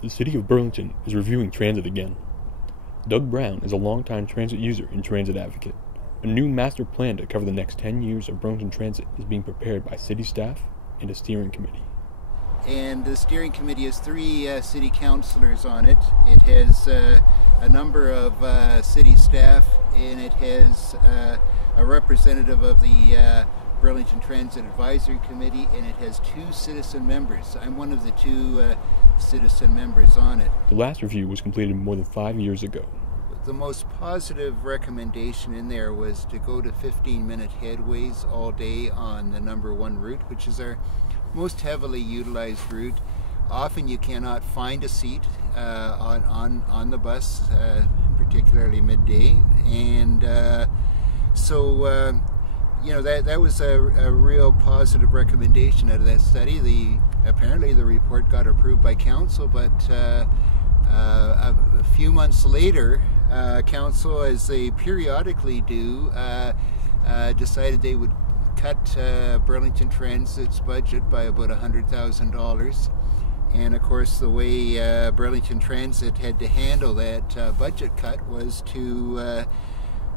The City of Burlington is reviewing transit again. Doug Brown is a longtime transit user and transit advocate. A new master plan to cover the next 10 years of Burlington Transit is being prepared by city staff and a steering committee. And the steering committee has 3 city councilors on it. It has a number of city staff, and it has a representative of the Burlington Transit Advisory Committee, and it has 2 citizen members. I'm one of the 2 citizen members on it. The last review was completed more than 5 years ago. The most positive recommendation in there was to go to 15-minute headways all day on the number 1 route, which is our most heavily utilized route. Often you cannot find a seat on the bus, particularly midday, and so that was a real positive recommendation out of that study. Apparently the report got approved by council, but a few months later, council, as they periodically do, decided they would cut Burlington Transit's budget by about $100,000. And of course, the way Burlington Transit had to handle that budget cut was to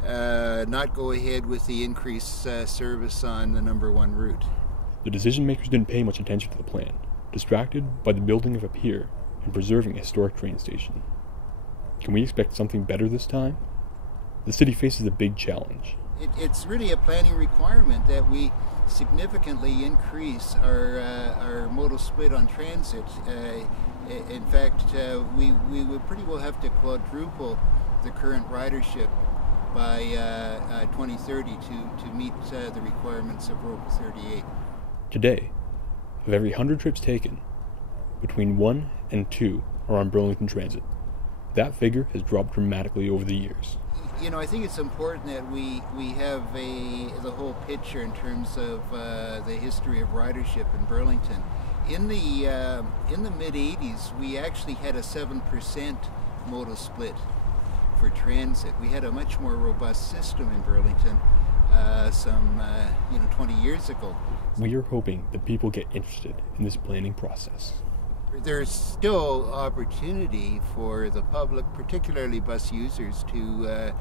not go ahead with the increased service on the number 1 route. The decision makers didn't pay much attention to the plan, distracted by the building of a pier and preserving a historic train station. Can we expect something better this time? The city faces a big challenge. It's really a planning requirement that we significantly increase our modal split on transit. In fact, we would pretty well have to quadruple the current ridership by 2030 to meet the requirements of Road 38. Today, of every 100 trips taken, between 1 and 2 are on Burlington Transit. That figure has dropped dramatically over the years. I think it's important that we have the whole picture in terms of the history of ridership in Burlington. In the mid-'80s, we actually had a 7% modal split for transit. We had a much more robust system in Burlington some 20 years ago. We are hoping that people get interested in this planning process. There's still opportunity for the public, particularly bus users, to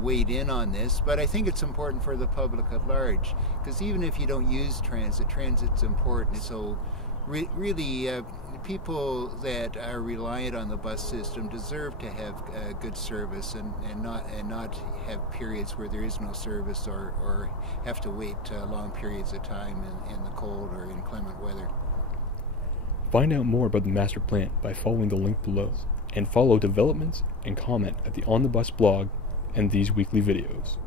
wade in on this, but I think it's important for the public at large, because even if you don't use transit, transit's important. So really, people that are reliant on the bus system deserve to have good service and not have periods where there is no service or have to wait long periods of time in the cold or inclement weather. Find out more about the master plan by following the link below, and follow developments and comment at the On the Bus blog and these weekly videos.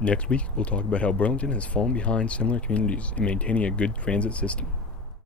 Next week, we'll talk about how Burlington has fallen behind similar communities in maintaining a good transit system.